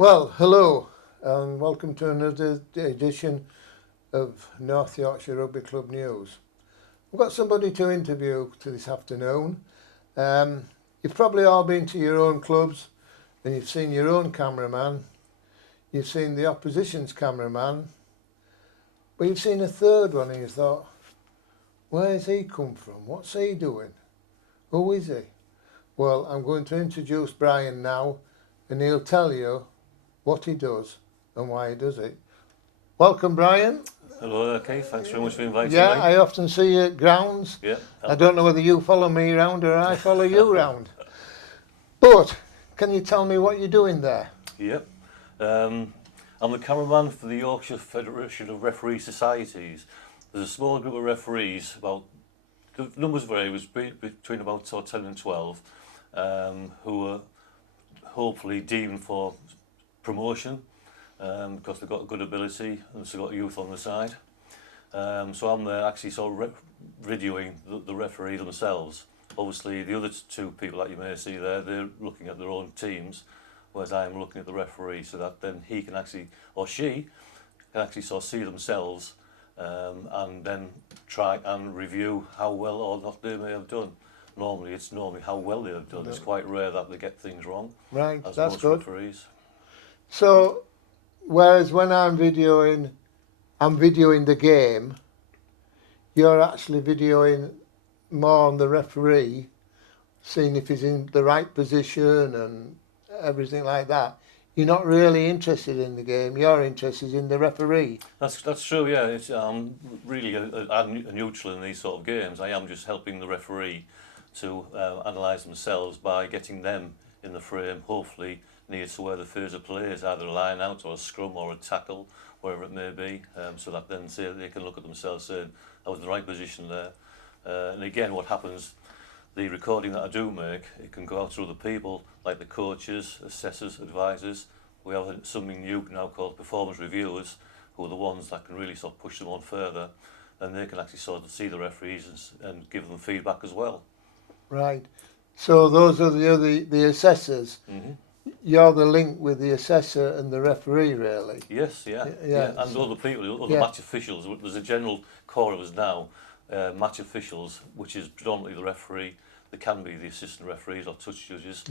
Well, hello and welcome to another edition of North Yorkshire Rugby Club News. We've got somebody to interview to this afternoon. You've probably all been to your own clubs and you've seen your own cameraman, you've seen the opposition's cameraman, but you've seen a third one and you thought, where's he come from? What's he doing? Who is he? Well, I'm going to introduce Brian now and he'll tell you what he does and why he does it. Welcome, Brian. Hello, okay, thanks very much for inviting Yeah, me. I often see you at grounds. Yeah. I don't know whether you follow me around or I follow you around. But can you tell me what you're doing there? Yep. I'm the cameraman for the Yorkshire Federation of Referee Societies. There's a small group of referees, about the numbers vary, it was between about 10 and 12, who are hopefully deemed for promotion because they've got good ability and they've got youth on the side. So I'm there actually sort of videoing the referee themselves. Obviously the other two people that you may see there, they're looking at their own teams, whereas I'm looking at the referee, so that then he can actually, or she can actually sort of see themselves and then try and review how well or not they may have done. Normally it's how well they have done. It's quite rare that they get things wrong. Right, as that's most good. Referees. So, whereas when I'm videoing the game, you're actually videoing more on the referee, seeing if he's in the right position and everything like that. You're not really interested in the game, you're interested in the referee. That's true, yeah. It's really a neutral in these sort of games. I am just helping the referee to analyse themselves by getting them in the frame, hopefully near to where the phase of play is, either a line out or a scrum or a tackle, wherever it may be, so that then say they can look at themselves saying, I was in the right position there. And again, what happens, the recording that I do make, it can go out to other people, like the coaches, assessors, advisors. We have something new now called performance reviewers, who are the ones that can really sort of push them on further, and they can actually sort of see the referees and give them feedback as well. Right. So those are the assessors. Mm-hmm. You're the link with the assessor and the referee, really. Yes, yeah. And other people, other match officials. There's a general core of us now, match officials, which is predominantly the referee. There can be the assistant referees or touch judges,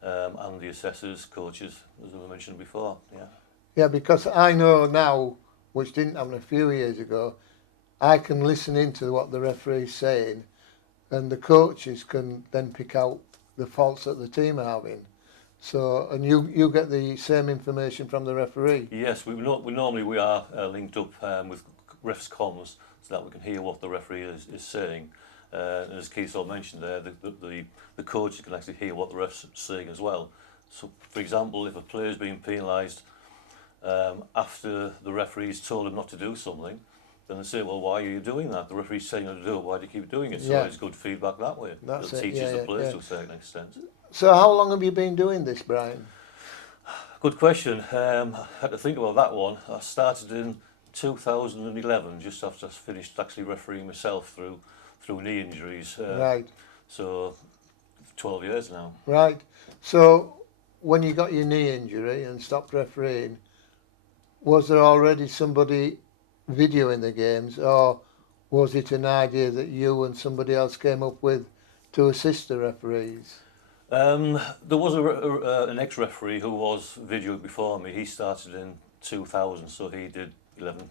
and the assessors, coaches, as I mentioned before. Yeah. Yeah, because I know now, which didn't happen a few years ago, I can listen into what the referee's saying, and the coaches can then pick out the faults that the team are having. So, and you get the same information from the referee. Yes, we normally are linked up with refs comms, so that we can hear what the referee is saying. And as Keith mentioned there, the coach can actually hear what the ref's saying as well. So, for example, if a player is being penalised after the referee's told him not to do something, then they say, well, why are you doing that? The referee's saying not to do it, why do you keep doing it? So it's good feedback that way. That's it teaches the players to a certain extent. So how long have you been doing this, Brian? Good question. I had to think about that one. I started in 2011, just after I finished actually refereeing myself through knee injuries. Right. So 12 years now. Right. So when you got your knee injury and stopped refereeing, was there already somebody videoing the games, or was it an idea that you and somebody else came up with to assist the referees? There was an ex-referee who was videoing before me. He started in 2000, so he did 11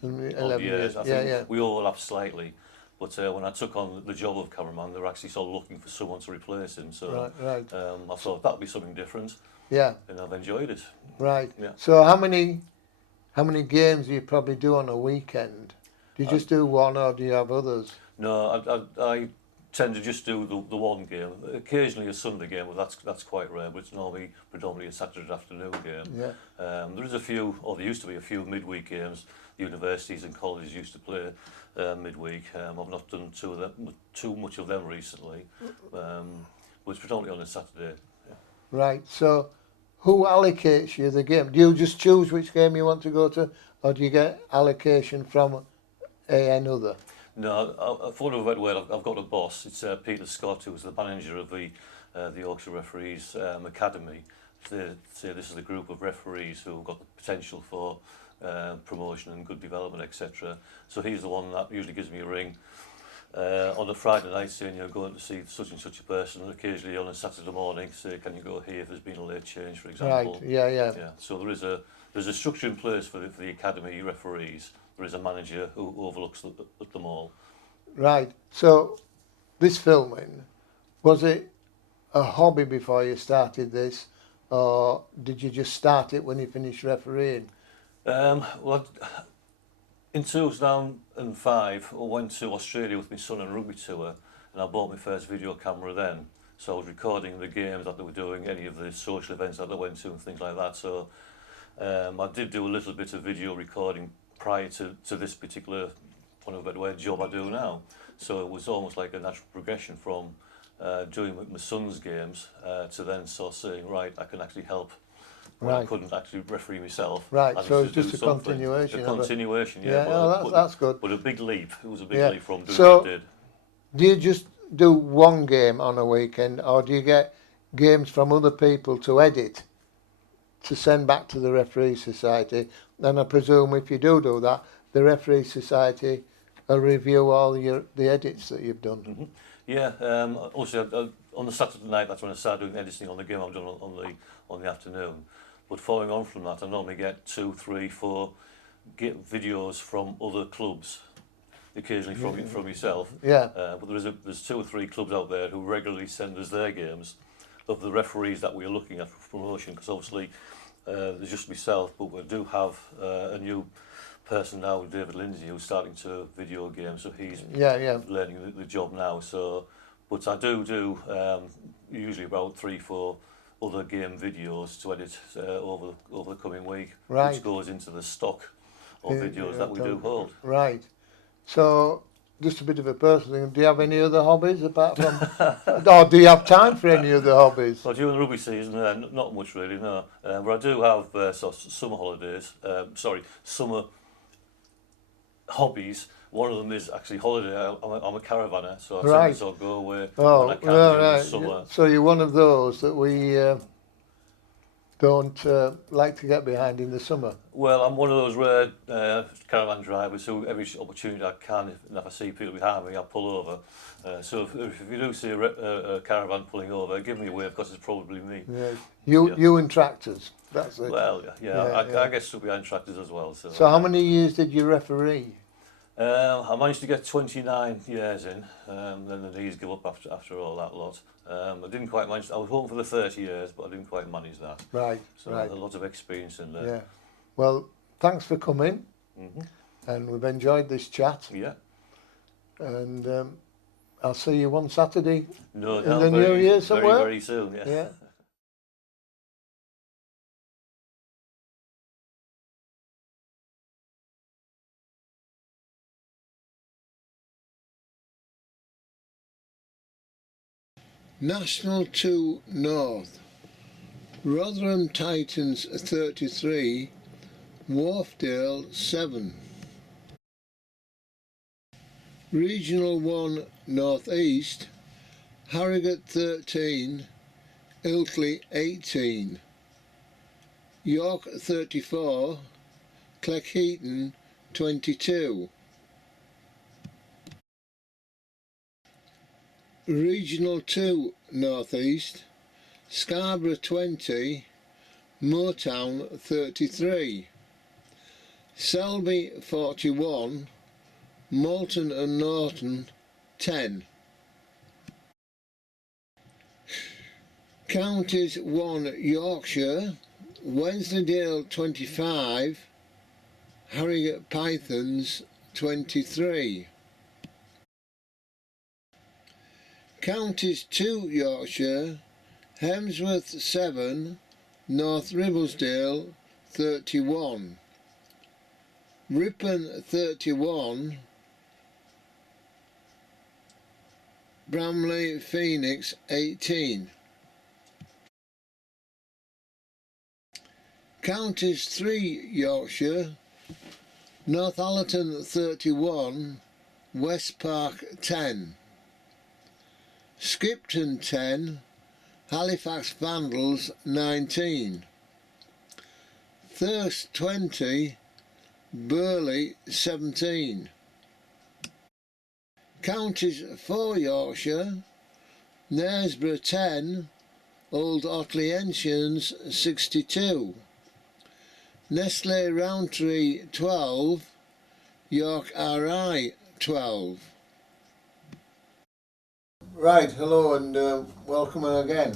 years. I think we overlapped slightly. But when I took on the job of cameraman, they were actually sort of looking for someone to replace him. So I thought that'd be something different. Yeah. And I've enjoyed it. Right. Yeah. So how many games do you probably do on a weekend? Do you just do one, or do you have others? No, I tend to just do the one game. Occasionally a Sunday game, but that's quite rare. But it's normally predominantly a Saturday afternoon game. Yeah. There is a few, or there used to be a few midweek games. Universities and colleges used to play midweek. I've not done too much of them recently, but it's predominantly on a Saturday. Yeah. Right. So, who allocates you the game? Do you just choose which game you want to go to, or do you get allocation from another? No, for want of a better word, I've got a boss. It's Peter Scott, who's the manager of the Yorkshire Referees Academy, say this is the group of referees who have got the potential for promotion and good development, etc. So he's the one that usually gives me a ring on a Friday night saying you're going to see such and such a person, and occasionally on a Saturday morning say can you go here if there's been a late change, for example. Right, yeah. So there's a structure in place for the academy referees. There is a manager who overlooks them all. Right, so this filming, was it a hobby before you started this, or did you just start it when you finished refereeing? Well, in 2005, I went to Australia with my son on a rugby tour, and I bought my first video camera then. So I was recording the games that they were doing, any of the social events that they went to and things like that. So I did do a little bit of video recording prior to this particular, for a better word, job I do now. So it was almost like a natural progression from doing my son's games to then sort of saying, right, I can actually help. When I couldn't actually referee myself. Right, so it's just a continuation. A continuation, yeah. That's good. But a big leap. It was a big leap from doing so, what I did. Do you just do one game on a weekend, or do you get games from other people to edit, to send back to the Referee Society? And I presume if you do that, the Referee Society will review all the edits that you've done. Mm-hmm. Yeah, also on the Saturday night, that's when I started doing editing on the game I've done on the afternoon. But following on from that, I normally get 2, 3, 4 videos from other clubs, occasionally from yourself. Yeah. But there's 2 or 3 clubs out there who regularly send us their games of the referees that we're looking at for promotion, because obviously there's just myself, but we do have a new person now, David Lindsay, who's starting to video games, so he's learning the job now. So, but I do usually about 3, 4 other game videos to edit over the coming week, which goes into the stock of videos that we do hold. Right. So, just a bit of a personal thing, do you have any other hobbies apart from, or do you have time for any other hobbies? Well, during the rugby season, not much really, no. But I do have summer holidays, summer hobbies. One of them is actually holiday. I'm a caravaner, so I tend to sort of go away when I can during the summer. So you're one of those that we don't like to get behind in the summer. Well, I'm one of those rare caravan drivers who every opportunity I can, if I see people behind me, I'll pull over. So if you do see a caravan pulling over, give me a wave, because it's probably me. Yeah. You and tractors, that's it. Well, I get stuck behind tractors as well. So how many years did you referee? I managed to get 29 years in, then the knees give up after all that lot. I didn't quite manage. I was hoping for the 30 years, but I didn't quite manage that. Right, so a lot of experience in there. Yeah. Well, thanks for coming, and we've enjoyed this chat. Yeah. And I'll see you one Saturday in the New Year somewhere. Very soon, yeah. National 2 North, Rotherham Titans 33, Wharfdale 7. Regional 1 North East, Harrogate 13, Ilkley 18. York 34, Cleckheaton 22. Regional 2 North East, Scarborough 20, Moortown 33. Selby 41, Moulton and Norton 10. Counties 1 Yorkshire, Wensleydale 25, Harrogate Pythons 23. Counties 2 Yorkshire, Hemsworth 7, North Ribblesdale 31. Ripon 31, Bramley Phoenix 18. Counties 3 Yorkshire, Northallerton 31, West Park 10. Skipton 10, Halifax Vandals 19, Thirsk 20, Burley 17. Counties for Yorkshire: Knaresborough 10, Old Otleyenshians 62, Nestle Rowntree 12, York RI 12. Right, hello and welcome again.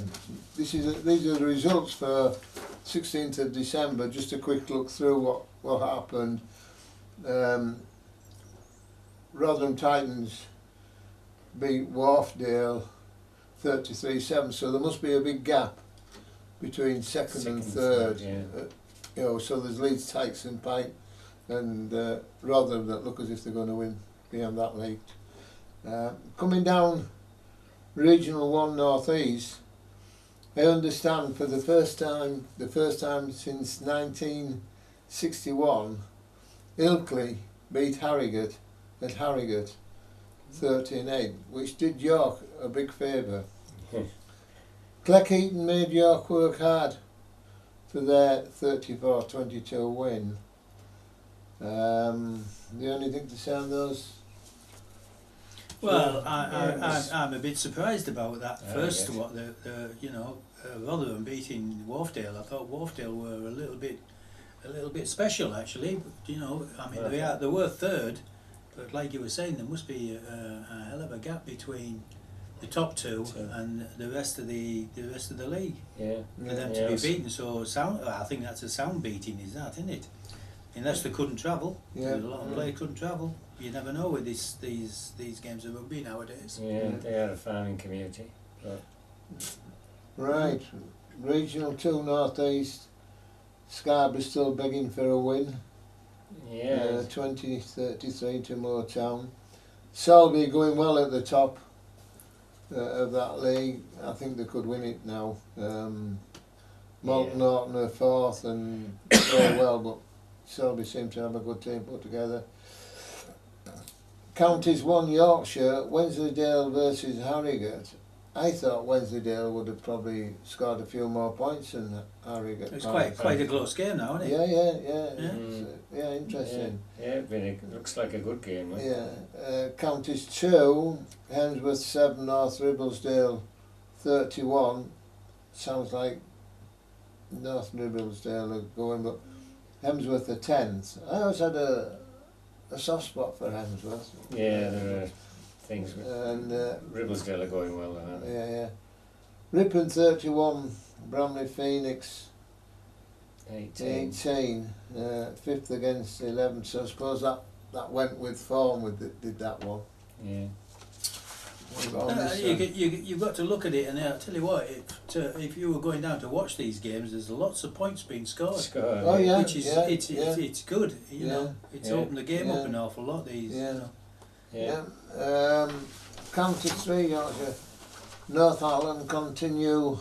These are the results for 16th of December. Just a quick look through what happened. Rotherham Titans beat Wharfdale 33-7, so there must be a big gap between second and third. So there's Leeds, Tykes and Pike and Rotherham that look as if they're going to win beyond that league. Coming down Regional 1 North East, I understand for the first time since 1961, Ilkley beat Harrogate at Harrogate 13-8, which did York a big favour. Cleckheaton made York work hard for their 34-22 win. The only thing to say on those? Well, I'm a bit surprised about that first. What Rotherham beating Wharfdale. I thought Wharfdale were a little bit special actually. You know, I mean they were third, but like you were saying, there must be a hell of a gap between the top two and the rest of the league. For them to be beaten so sound. I think that's a sound beating, isn't it? Unless they couldn't travel. A lot of players couldn't travel. You never know with these games of rugby nowadays. They are a farming community. Right. Regional 2 North East. Scarborough's still begging for a win. 20-33 to Moortown. Selby going well at the top of that league. I think they could win it now. Malton Norton are fourth and play well, but Selby seem to have a good team put together. Counties 1 Yorkshire, Wensleydale versus Harrogate. I thought Wensleydale would have probably scored a few more points than Harrogate. It's quite a close game now, isn't it? Yeah, interesting. It looks like a good game. Counties 2, Hemsworth 7, North Ribblesdale 31. Sounds like North Ribblesdale are going, but Hemsworth are 10th. I always had a soft spot for Hemsworth. There are things with Ribblesdale are going well. Ripon 31, Bramley Phoenix 18. 5th against 11th. So I suppose that went with form did that one. You've got to look at it, and I'll tell you what, if you were going down to watch these games, there's lots of points being scored. Which is it's good. You know, it's opened the game up an awful lot. County 3 Yorkshire, Northallerton continue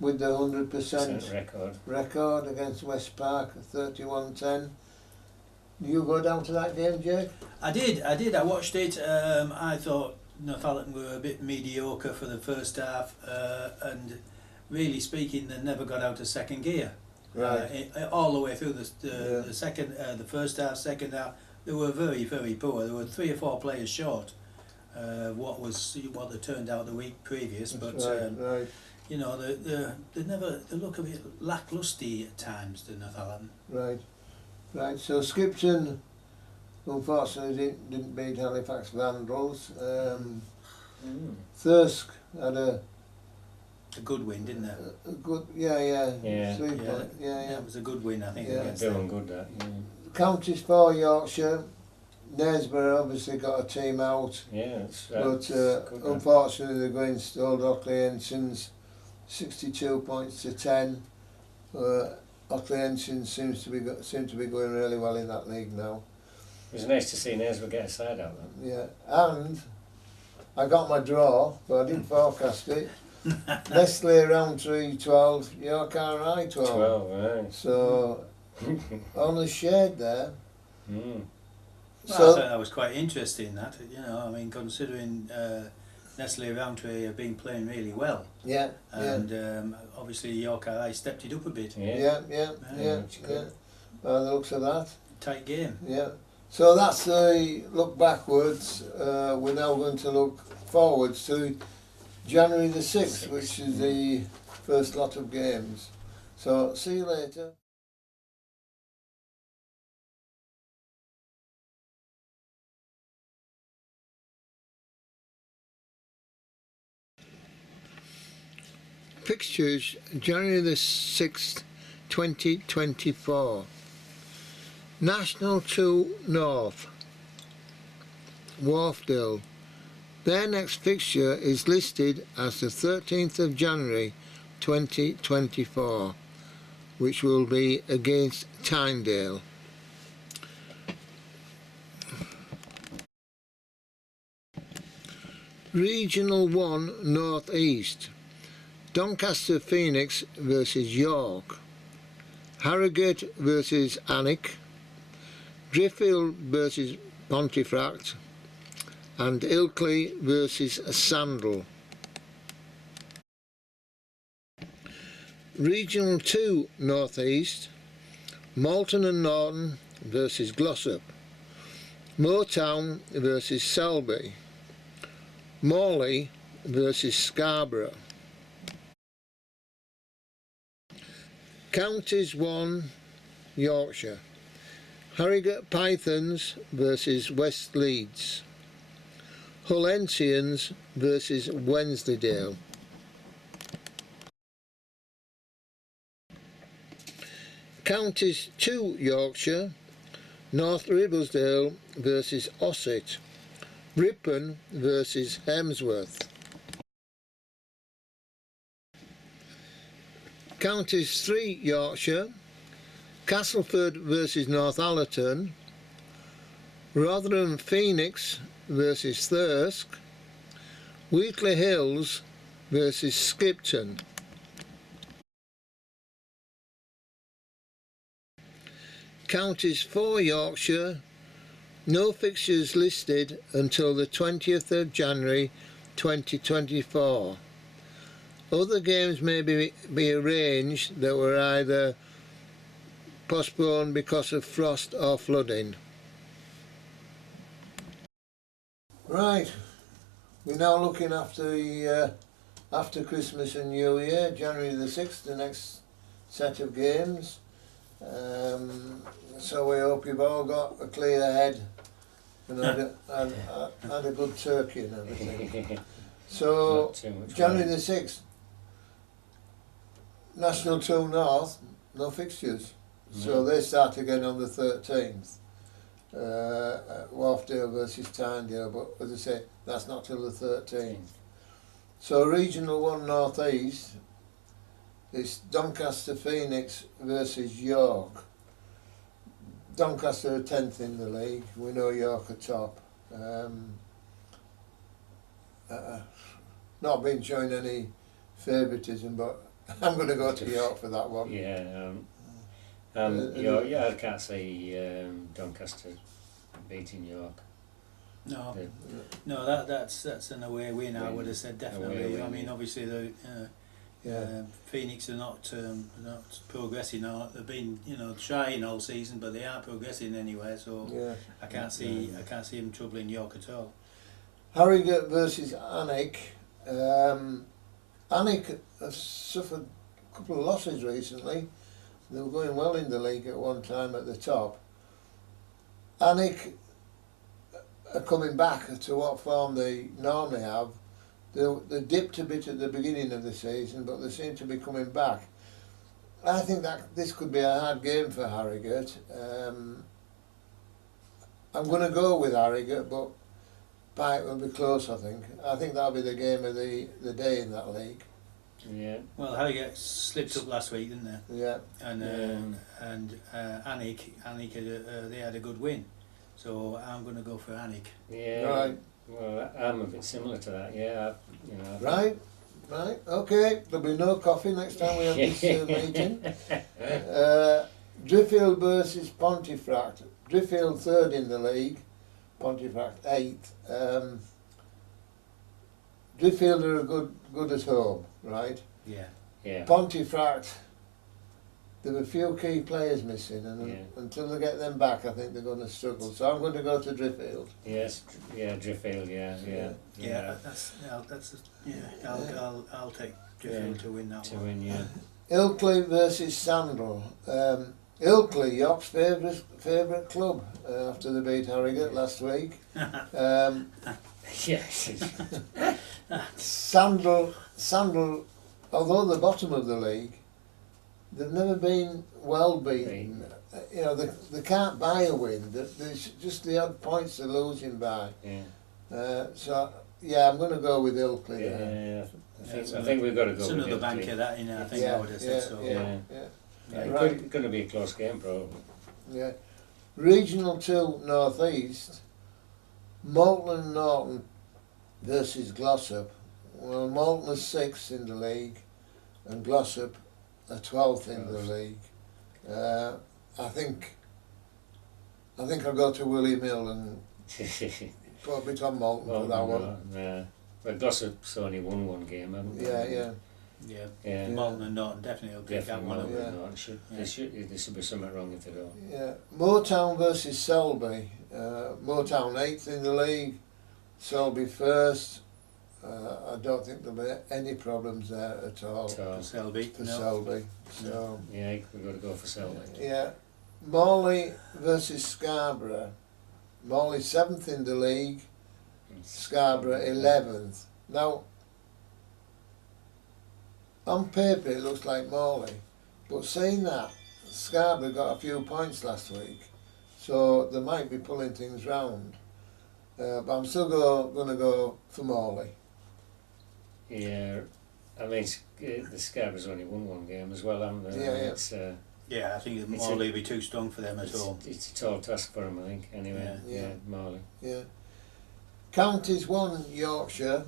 with the 100% record against West Park 31-10. You go down to that game, Jake? I did. I watched it. I thought Northallerton were a bit mediocre for the first half, and really speaking, they never got out of second gear. All the way through the first half, second half, they were very, very poor. There were 3 or 4 players short. What they turned out the week previous, but you know, they look a bit lacklusty at times, the Northallerton. Right. So Skipton unfortunately didn't beat Halifax Vandals. Thirsk had a good win, didn't they? A good, 3 points. It was a good win, I think. Doing good that. Counties for Yorkshire. Knaresborough obviously got a team out. But unfortunately they're going to Old Otleyenshians 62 points to 10. Otleyenshians seem to be going really well in that league now. It was nice to see Knaresborough get a side out then. And I got my draw, but I didn't forecast it. Nestle Rowntree 12, York RI 12. 12, right. So only shade there. Well, I thought that was quite interesting. That, you know, I mean, considering Nestle Roundtree have been playing really well, Yeah, and obviously York I stepped it up a bit. yeah. By the looks of that. Tight game. Yeah. So that's the look backwards. We're now going to look forwards to January the 6th, which is the first lot of games. So see you later. Fixtures, January the 6th, 2024. National 2 North, Wharfdale. Their next fixture is listed as the 13th of January 2024, which will be against Tynedale. Regional 1 North East, Doncaster Phoenix versus York, Harrogate versus Alnwick, Driffield versus Pontefract, and Ilkley versus Sandal. Regional 2 North East, Malton and Norton versus Glossop, Moortown versus Selby, Morley versus Scarborough. Counties 1 Yorkshire, Harrogate Pythons versus West Leeds, Hull Ensians versus Wensleydale. Counties 2 Yorkshire, North Ribblesdale versus Ossett, Ripon versus Hemsworth. Counties 3 Yorkshire, Castleford versus Northallerton, Rotherham Phoenix versus Thirsk, Wheatley Hills versus Skipton. Counties 4 Yorkshire, no fixtures listed until the 20th of January 2024. Other games may be arranged that were either postponed because of frost or flooding. Right, we're now looking after the after Christmas and New Year, January the 6th, the next set of games. So we hope you've all got a clear head and had a good turkey and everything. So January the 6th, National 2 North, no fixtures. So they start again on the 13th. Wharfdale versus Tynedale, but as I say, that's not till the 13th. So Regional 1 North East, it's Doncaster Phoenix versus York. Doncaster are 10th in the league. We know York are top. Not been showing any favouritism, but I'm going to go to York for that one. Yeah, I can't see Doncaster beating York. No, that's an away win. I would have said definitely. I mean, obviously the Phoenix are not progressing. They've been trying all season, but they aren't progressing anywhere. So I can't see them troubling York at all. Harrogate versus Alnwick. Alnwick have suffered a couple of losses recently. They were going well in the league at one time at the top. Alnwick are coming back to what form they normally have. They dipped a bit at the beginning of the season, but they seem to be coming back. I think that this could be a hard game for Harrogate. I'm going to go with Harrogate, but Pike will be close, I think. I think that'll be the game of the day in that league. Yeah. Well, Harrogate slipped up last week, didn't they? Yeah. And Alnwick, they had a good win. So I'm going to go for Alnwick. Yeah. Right. Well, I'm a bit similar to that. Yeah. Right. Okay. There'll be no coffee next time we have this meeting. Driffield versus Pontefract. Driffield 3rd in the league. Pontefract 8th. Driffield are good at home, right? Yeah. Yeah. Pontefract, there were a few key players missing, and Yeah. until they get them back, I think they're going to struggle. So I'm going to go to Driffield. Yes. Yeah. Driffield. Yeah. Yeah. Yeah, I'll take Driffield to win that To one. win. Yeah. Ilkley versus Sandal. Ilkley, York's favourite club after they beat Harrogate last week. Yes. Sandal, although the bottom of the league, they've never been well beaten. You know, they can't buy a win. There's just the odd points they're losing by. Yeah. So, yeah, I'm going to go with Ilkley. Yeah. Yeah, I think we've got to go it's with another Ilkley. banker that in I think Yeah, I would have said so. yeah. Yeah. Right. It's going to be a close game, probably. Yeah. Regional 2 North East, Malton and Norton versus Glossop. Well, Malton are 6th in the league and Glossop are 12th in the league. I think I'll go to William Hill and put a bit on Malton for that one. No. But Glossop's only won one game, haven't they? Yeah. Yeah. Malton and Norton definitely will pick that Definitely one up. Malton Yeah. and Norton. There should be something wrong if they don't. Yeah. Moortown versus Selby. Moortown 8th in the league, Selby 1st. I don't think there'll be any problems there at all So, Selby. for No. Selby. So, yeah, we've got to go for Selby. yeah. Morley versus Scarborough. Morley 7th in the league, Scarborough 11th. Now, on paper it looks like Morley, but saying that, Scarborough got a few points last week, so they might be pulling things round. But I'm still going to go for Morley. Yeah, I mean, the Scarborough's only won one game as well, haven't they? Yeah, yeah. It's, Yeah, I think It's Morley will be too strong for them at home. it's a tall task for them, I think, anyway. Yeah. Yeah, Marley. Yeah. Counties 1 Yorkshire.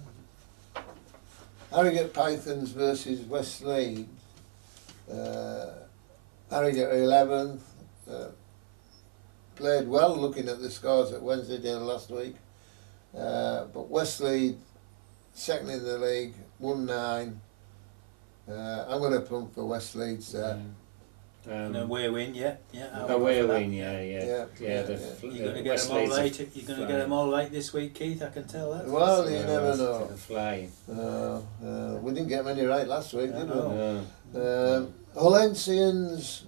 Harrogate Pythons versus Westleigh. Harrogate are 11th. Played well looking at the scores at Wensleydale last week. But Westleigh, 2nd in the league, 1-9. I'm going to pump for Westleigh there. And away win, yeah. Away win, yeah. Yeah. You're going to get them all right. You're going to get them all right this week, Keith. I can tell that. Well, you never know. Flying. We didn't get many right last week, did we? No. Hollensians,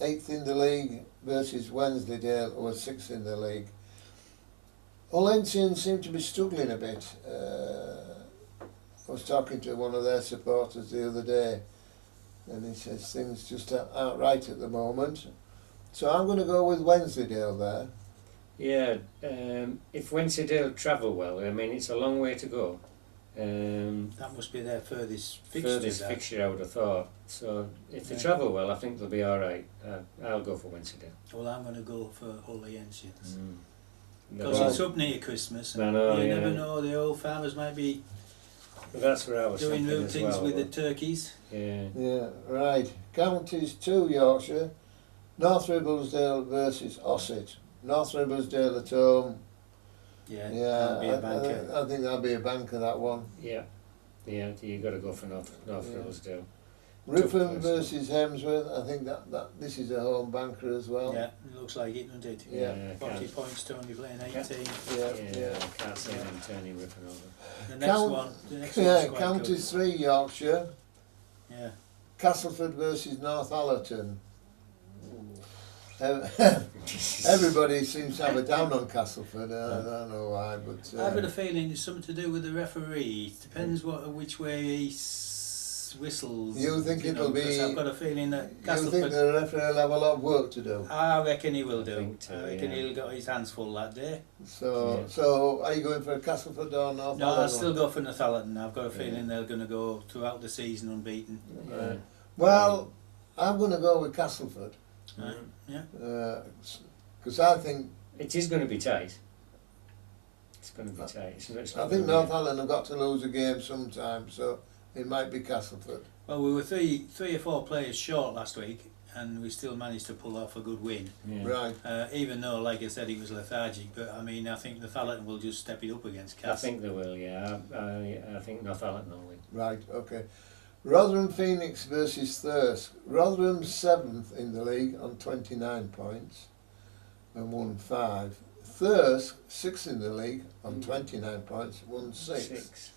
8th in the league versus Wensleydale, who are 6th in the league. Hollensians seem to be struggling a bit. I was talking to one of their supporters the other day, and he says things just aren't right at the moment. So I'm going to go with Wensleydale there. Yeah, if Wensleydale travel well, I mean, it's a long way to go. That must be their furthest fixture. Furthest fixture, I would have thought. So if they travel well, I think they'll be all right. I'll go for Wensleydale. Well, I'm going to go for Hollensians. No, Because it's up near Christmas, and I know, you yeah. never know, the old farmers might be but that's where I was doing thinking new as things well, with the but- turkeys. Yeah. Yeah, right. Counties 2 Yorkshire. North Ribblesdale versus Ossett. North Ribblesdale at home. Yeah, Yeah, that'll be a banker. I think that'll be a banker, that one. Yeah, you got to go for North Ribblesdale. Ripon place. versus Hemsworth. I think that this is a home banker as well. Yeah, it looks like it, doesn't it? Yeah. 40 points to only playing 18. Yeah. I can't see them turning Ripon over. The next one, Yeah, one's quite Counties 3 Yorkshire. good. Yeah. Castleford versus North Allerton. Everybody seems to have a down on Castleford. I don't know why, but I've got a feeling it's something to do with the referee. It depends which way he whistles. You think it'll be- 'cause I've got a feeling that you think Castleford. the referee will have a lot of work to do. I reckon he will I do. think so, I reckon yeah. he'll got his hands full that day. So are you going for Castleford or North No, Allerton? I'll still go for Northallerton. I've got a feeling they're going to go throughout the season unbeaten. Yeah. Well, I'm going to go with Castleford. Right? Yeah. Because I think It is going to be tight. It's going to be tight. It's I not think gonna North Allerton have got to lose a game sometime, so it might be Castleford. Well, we were three or four players short last week, and we still managed to pull off a good win. Yeah. Right. Even though, like I said, it was lethargic, but I mean, I think the Fallerton will just step it up against I Cass. think they will, yeah. I think Northallerton will win. Right, okay. Rotherham Phoenix versus Thirsk. Rotherham's 7th in the league on 29 points and won 5. Thirsk, 6th in the league on 29 points, won 6.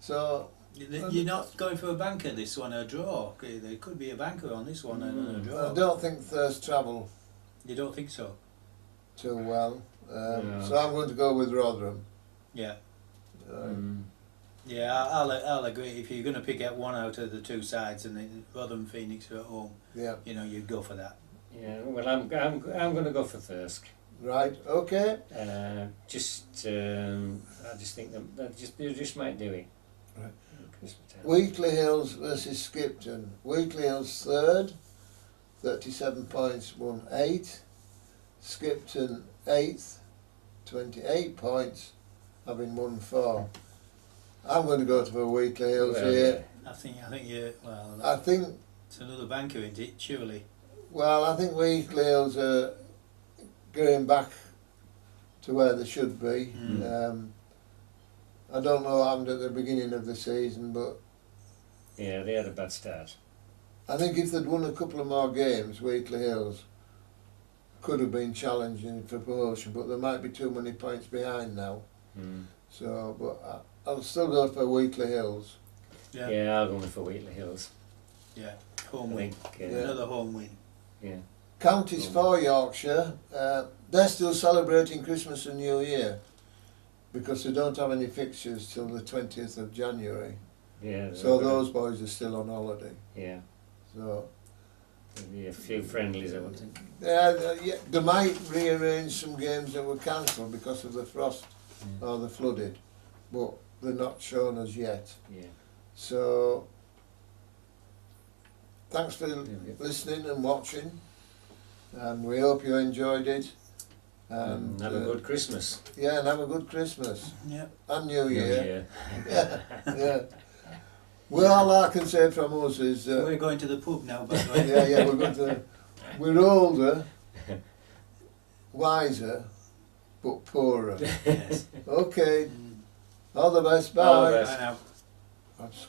So, You're not going for a banker this one, a draw. Okay, there could be a banker on this one and a draw. I don't think Thirsk travel You don't think so? too well. No. So I'm going to go with Rotherham. Yeah. Mm. Yeah, I'll agree. If you're going to pick out one out of the two sides, and then Rotherham Phoenix are at home, Yeah, you know, you'd go for that. Yeah, well, I'm going to go for Thirsk. right, okay. I just think they just might do it. Right. Christmas time. Wheatley Hills versus Skipton. Wheatley Hills 3rd, 37 points, won 8. Skipton 8th, 28 points, having won 4. I'm going to go for Wheatley Hills Well, here. I think you. Well, I think, it's another banker, isn't it? Surely. well, I think Wheatley Hills are going back to where they should be. I don't know what happened at the beginning of the season, but Yeah, they had a bad start. I think if they'd won a couple of more games, Wheatley Hills could have been challenging for promotion, but there might be too many points behind now. Mm. So, but I'll still go for Wheatley Hills. Yeah. Yeah, I'll go for Wheatley Hills. Yeah. Home I win. think, Another home win. yeah. Counties for Yorkshire, they're still celebrating Christmas and New Year because they don't have any fixtures till the 20th of January. Yeah. So those boys are still on holiday. Yeah. So There'll be a few friendlies, I would think. yeah, they might rearrange some games that were cancelled because of the frost or the flooded, but they're not shown as yet. Yeah. So thanks for listening and watching, and we hope you enjoyed it. And Have a good Christmas. yeah, and have a good Christmas Yeah. and New Year. Yeah. Yeah. Well, all I can say from us is, We're going to the pub now, by the way. yeah, we're going to. We're older, wiser, but poorer. Yes. Okay, all the best. Bye. All the best. Bye now. That's